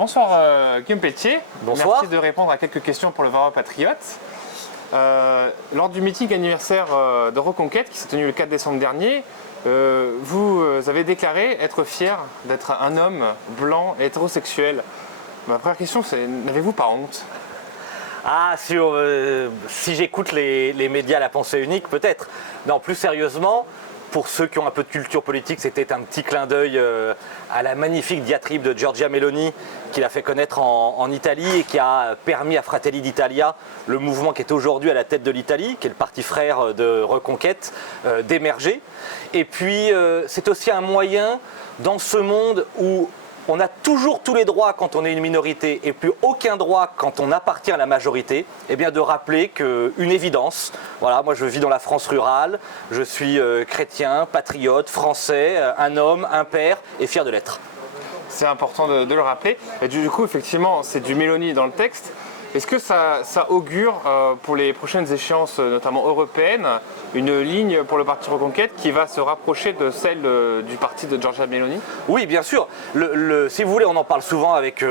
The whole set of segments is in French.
Bonsoir Guillaume Pelletier. Bonsoir. Merci de répondre à quelques questions pour le Var Patriote. Lors du meeting anniversaire de Reconquête qui s'est tenu le 4 décembre dernier, vous avez déclaré être fier d'être un homme blanc et hétérosexuel. Ma première question c'est, n'avez-vous pas honte ? Si j'écoute les médias à la pensée unique, peut-être. Non, plus sérieusement, pour ceux qui ont un peu de culture politique, c'était un petit clin d'œil à la magnifique diatribe de Giorgia Meloni qu'il a fait connaître en Italie et qui a permis à Fratelli d'Italia, le mouvement qui est aujourd'hui à la tête de l'Italie, qui est le parti frère de Reconquête, d'émerger. Et puis, c'est aussi un moyen dans ce monde où on a toujours tous les droits quand on est une minorité et plus aucun droit quand on appartient à la majorité, eh bien de rappeler qu'une évidence, voilà, moi je vis dans la France rurale, je suis chrétien, patriote, français, un homme, un père et fier de l'être. C'est important de le rappeler. Et du coup, effectivement, c'est du Meloni dans le texte. Est-ce que ça augure pour les prochaines échéances, notamment européennes, une ligne pour le parti Reconquête qui va se rapprocher de celle du parti de Giorgia Meloni ? Oui, bien sûr. Si vous voulez, on en parle souvent avec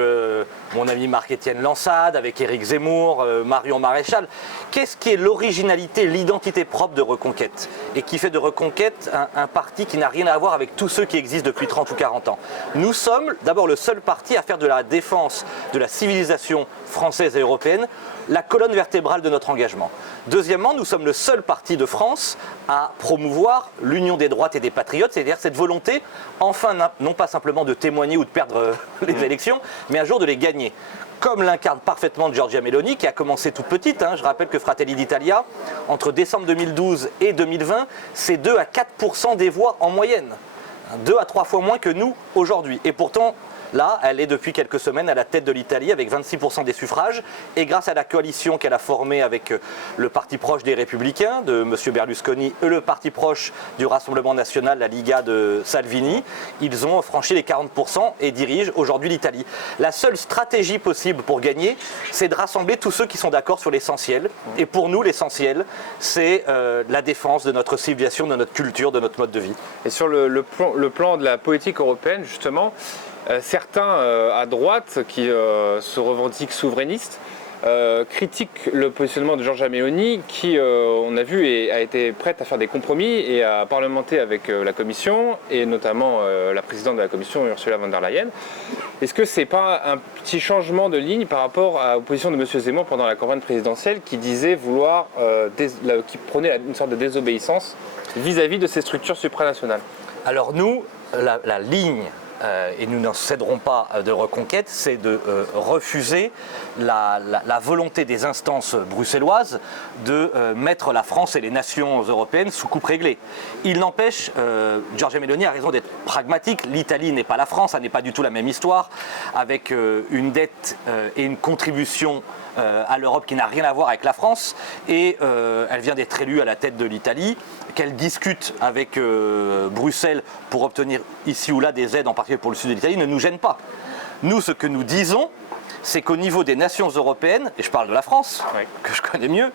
mon ami Marc-Étienne Lansade, avec Éric Zemmour, Marion Maréchal. Qu'est-ce qui est l'originalité, l'identité propre de Reconquête ? Et qui fait de Reconquête un parti qui n'a rien à voir avec tous ceux qui existent depuis 30 ou 40 ans. Nous sommes d'abord le seul parti à faire de la défense de la civilisation française et européenne la colonne vertébrale de notre engagement. Deuxièmement, nous sommes le seul parti de France à promouvoir l'union des droites et des patriotes, c'est-à-dire cette volonté, enfin, non pas simplement de témoigner ou de perdre les élections, mais un jour de les gagner. Comme l'incarne parfaitement Giorgia Meloni, qui a commencé toute petite. Je rappelle que Fratelli d'Italia, entre décembre 2012 et 2020, c'est 2 à 4% des voix en moyenne. 2 à 3 fois moins que nous aujourd'hui. Et pourtant, là, elle est depuis quelques semaines à la tête de l'Italie avec 26% des suffrages. Et grâce à la coalition qu'elle a formée avec le parti proche des Républicains, de M. Berlusconi, et le parti proche du Rassemblement National, la Liga de Salvini, ils ont franchi les 40% et dirigent aujourd'hui l'Italie. La seule stratégie possible pour gagner, c'est de rassembler tous ceux qui sont d'accord sur l'essentiel. Et pour nous, l'essentiel, c'est la défense de notre civilisation, de notre culture, de notre mode de vie. Et sur le plan de la politique européenne, justement, certains à droite qui se revendiquent souverainistes critiquent le positionnement de Giorgia Meloni qui, on a vu, a été prête à faire des compromis et à parlementer avec la Commission et notamment la présidente de la Commission, Ursula von der Leyen. Est-ce que ce n'est pas un petit changement de ligne par rapport à l'opposition de M. Zemmour pendant la campagne présidentielle qui disait vouloir, qui prônait une sorte de désobéissance vis-à-vis de ces structures supranationales ? Alors nous, la ligne et nous n'en céderons pas de Reconquête, c'est de refuser la volonté des instances bruxelloises de mettre la France et les nations européennes sous coupe réglée. Il n'empêche, Giorgia Meloni a raison d'être pragmatique, l'Italie n'est pas la France, ça n'est pas du tout la même histoire, avec une dette et une contribution à l'Europe qui n'a rien à voir avec la France, et elle vient d'être élue à la tête de l'Italie, qu'elle discute avec Bruxelles pour obtenir ici ou là des aides, en particulier pour le sud de l'Italie, ne nous gêne pas. Nous, ce que nous disons, c'est qu'au niveau des nations européennes, et je parle de la France, oui, que je connais mieux,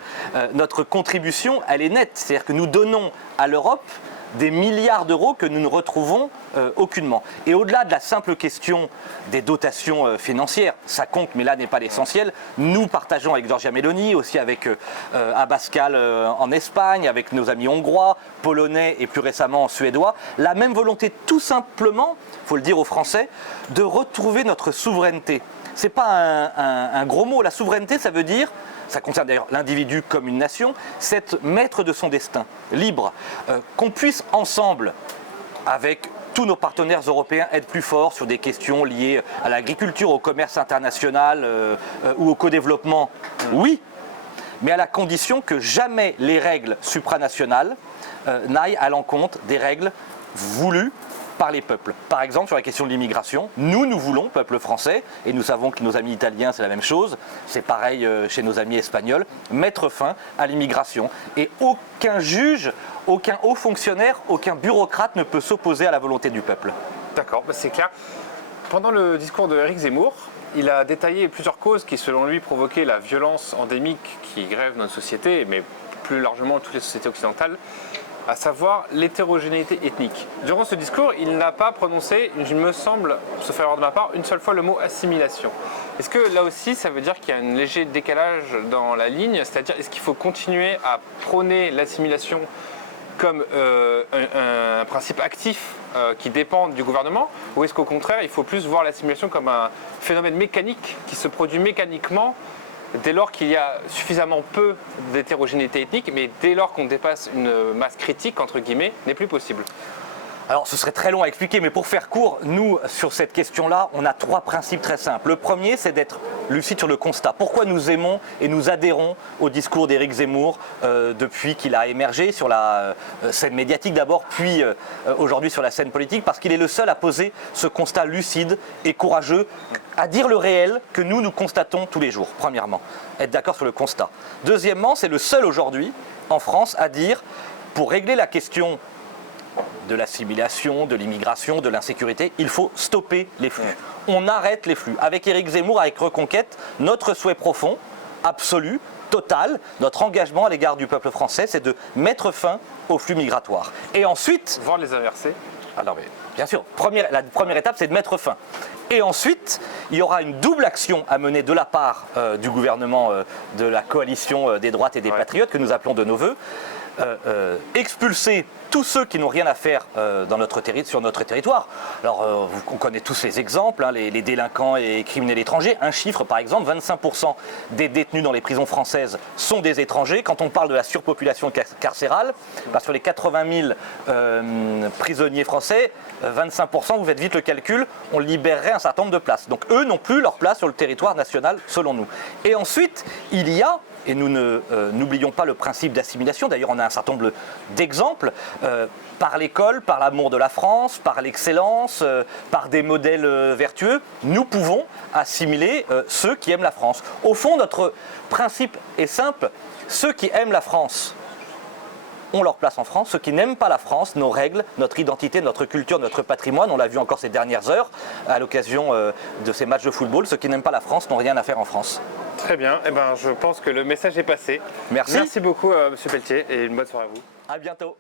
notre contribution, elle est nette. C'est-à-dire que nous donnons à l'Europe des milliards d'euros que nous ne retrouvons aucunement. Et au-delà de la simple question des dotations financières, ça compte, mais là n'est pas l'essentiel, nous partageons avec Giorgia Meloni, aussi avec Abascal en Espagne, avec nos amis hongrois, polonais et plus récemment suédois, la même volonté tout simplement, il faut le dire aux Français, de retrouver notre souveraineté. Ce n'est pas un gros mot, la souveraineté ça veut dire, ça concerne d'ailleurs l'individu comme une nation, c'est être maître de son destin, libre, qu'on puisse ensemble, avec tous nos partenaires européens, être plus forts sur des questions liées à l'agriculture, au commerce international ou au co-développement, oui, mais à la condition que jamais les règles supranationales n'aillent à l'encontre des règles voulues par les peuples. Par exemple, sur la question de l'immigration, nous voulons, peuple français, et nous savons que nos amis italiens, c'est la même chose, c'est pareil chez nos amis espagnols, mettre fin à l'immigration. Et aucun juge, aucun haut fonctionnaire, aucun bureaucrate ne peut s'opposer à la volonté du peuple. D'accord, c'est clair. Pendant le discours de Éric Zemmour, il a détaillé plusieurs causes qui, selon lui, provoquaient la violence endémique qui grève notre société, mais plus largement toutes les sociétés occidentales. à savoir l'hétérogénéité ethnique. Durant ce discours, il n'a pas prononcé, il me semble, sauf erreur de ma part, une seule fois le mot assimilation. Est-ce que là aussi, ça veut dire qu'il y a un léger décalage dans la ligne, c'est-à-dire est-ce qu'il faut continuer à prôner l'assimilation comme un principe actif qui dépend du gouvernement, ou est-ce qu'au contraire, il faut plus voir l'assimilation comme un phénomène mécanique qui se produit mécaniquement dès lors qu'il y a suffisamment peu d'hétérogénéité ethnique, mais dès lors qu'on dépasse une masse critique, entre guillemets, n'est plus possible? Alors ce serait très long à expliquer, mais pour faire court, nous, sur cette question-là, on a 3 principes très simples. Le premier, c'est d'être lucide sur le constat. Pourquoi nous aimons et nous adhérons au discours d'Éric Zemmour depuis qu'il a émergé sur la scène médiatique d'abord, puis aujourd'hui sur la scène politique? Parce qu'il est le seul à poser ce constat lucide et courageux, à dire le réel que nous constatons tous les jours, premièrement. Être d'accord sur le constat. Deuxièmement, c'est le seul aujourd'hui, en France, à dire, pour régler la question de l'assimilation, de l'immigration, de l'insécurité, il faut stopper les flux. On arrête les flux. Avec Éric Zemmour, avec Reconquête, notre souhait profond, absolu, total, notre engagement à l'égard du peuple français, c'est de mettre fin aux flux migratoires. Et ensuite... Voire les inverser. Alors, mais, bien sûr, la première étape, c'est de mettre fin. Et ensuite, il y aura une double action à mener de la part du gouvernement de la coalition des droites et des patriotes, que nous appelons de nos voeux, expulser tous ceux qui n'ont rien à faire sur notre territoire. Alors, on connaît tous les exemples, hein, les délinquants et criminels étrangers. Un chiffre, par exemple, 25% des détenus dans les prisons françaises sont des étrangers. Quand on parle de la surpopulation carcérale, sur les 80 000 prisonniers français, 25%, vous faites vite le calcul, on libérerait un certain nombre de places. Donc eux n'ont plus leur place sur le territoire national, selon nous. Et ensuite, il y a... Et nous n'oublions pas le principe d'assimilation. D'ailleurs, on a un certain nombre d'exemples par l'école, par l'amour de la France, par l'excellence, par des modèles vertueux. Nous pouvons assimiler ceux qui aiment la France. Au fond, notre principe est simple. Ceux qui aiment la France ont leur place en France. Ceux qui n'aiment pas la France, nos règles, notre identité, notre culture, notre patrimoine, on l'a vu encore ces dernières heures à l'occasion de ces matchs de football, ceux qui n'aiment pas la France n'ont rien à faire en France. Très bien, eh ben, je pense que le message est passé. Merci. Merci beaucoup, Monsieur Pelletier, et une bonne soirée à vous. À bientôt.